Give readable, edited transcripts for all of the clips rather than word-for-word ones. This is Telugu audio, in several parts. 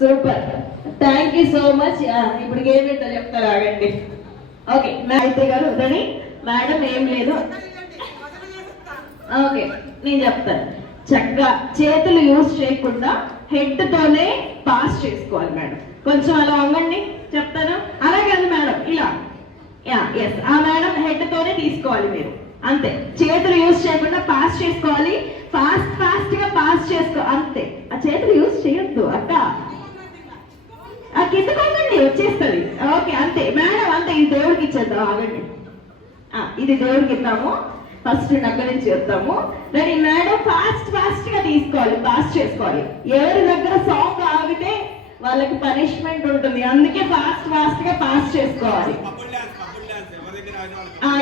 Super, thank you so much. ఇప్పుడు గేమ్ ఏంటో చెప్తారు, ఆగండి. ఓకే అయితే గారు రెడీ? మేడం ఏం లేదు, ఓకే నేను చెప్తాను. చక్కగా చేతులు యూజ్ చేయకుండా హెడ్ తోనే పాస్ చేసుకోవాలి మేడం. కొంచెం అలా వంగండి, చెప్తాను. అలా కాదు మేడం, ఇలా. ఎస్, ఆ మేడం హెడ్ తోనే తీసుకోవాలి మీరు, అంతే. చేతులు యూజ్ చేయకుండా పాస్ చేసుకోవాలి. ఫాస్ట్ గా పాస్ చేసుకో, అంతే. ఆ చేతులు యూజ్ చేయొద్దు అక్క. ఆ కింద కొండండి, వచ్చేస్తుంది. ఓకే అంతే మేడం, అంతే. ఇది దేవుడికి ఇచ్చేద్దాం, ఆగండి. ఇది దేవుడికి ఇద్దాము. ఫస్ట్ నగ్గ నుంచి వద్దాము. Ready madam? ఫాస్ట్ గా తీసుకోవాలి, పాస్ చేసుకోవాలి. ఎవరి దగ్గర సాంగ్ ఆగితే వాళ్ళకి పనిష్మెంట్ ఉంటుంది, అందుకే ఫాస్ట్ గా పాస్ చేసుకోవాలి.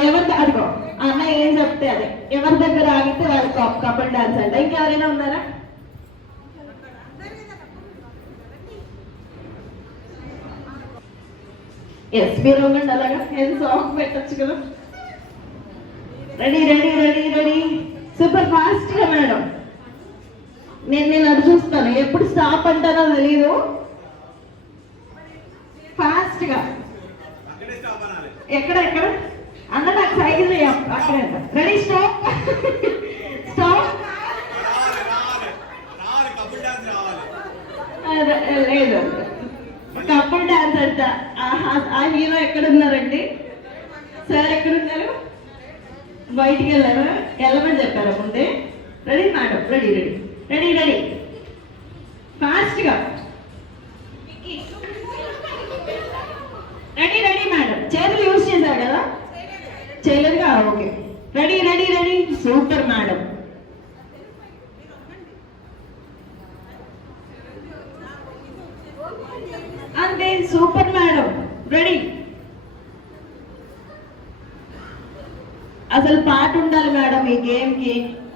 ఎవరి అదిగో అన్న ఏం చెప్తే అదే, ఎవరి దగ్గర ఆగితే వాళ్ళకి కపుల్ డాన్స్ అంట. ఇంకెవరైనా ఉన్నారా? ఎస్, మీరు ఉండండి అలాగా. ఏం సాంగ్ పెట్టచ్చు కదా. Ready ready ready ready, super fast గా మేడం. నేను అది చూస్తాను, ఎప్పుడు స్టాప్ అంటారో తెలీదు. ఫాస్ట్ గా ఎక్కడ అన్న నాకు సైకిల్ అక్కడ. Ready, stop stop. లేదు, కపుల్ డాన్స్ అంట. ఆ హీరో ఎక్కడున్నారండి? సార్ ఎక్కడున్నారు? బయటికి వెళ్ళారా? వెళ్ళమని చెప్పారా ముందే? Ready madam? Ready ready ready ready, fast గా. Ready ready madam. చేతులు యూజ్ చేశారు కదా? చేయలేదుగా? Okay. Ready ready ready, super madam. అంతే, సూపర్ మేడం. రెడీ. అసలు పాట ఉండాలి మేడం ఈ గేమ్ కి.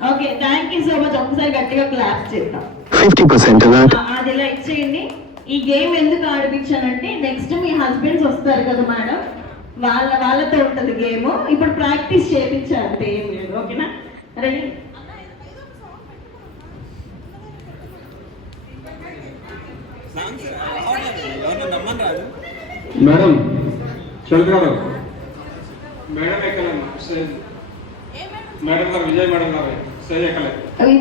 Okay, thank you so much. ఒకసారి గట్టిగా క్లాప్ చేద్దాం. 50% అది లైక్ చేయండి. ఈ గేమ్ ఎందుకు ఆడిపించానంటే, నెక్స్ట్ మీ హస్బెండ్స్ వస్తారు కదా మేడం, వాళ్ళతో ఉంటది గేమ్. ఇప్పుడు ప్రాక్టీస్ చేయించాలి, ఏం లేదు. ఓకేనా? రెడీ? మేడం చంద్రరావు మేడం ఎక్కలమ్మా, మేడం గారు విజయ్ మేడం గారు స్టేజ్ ఎక్కలేదు.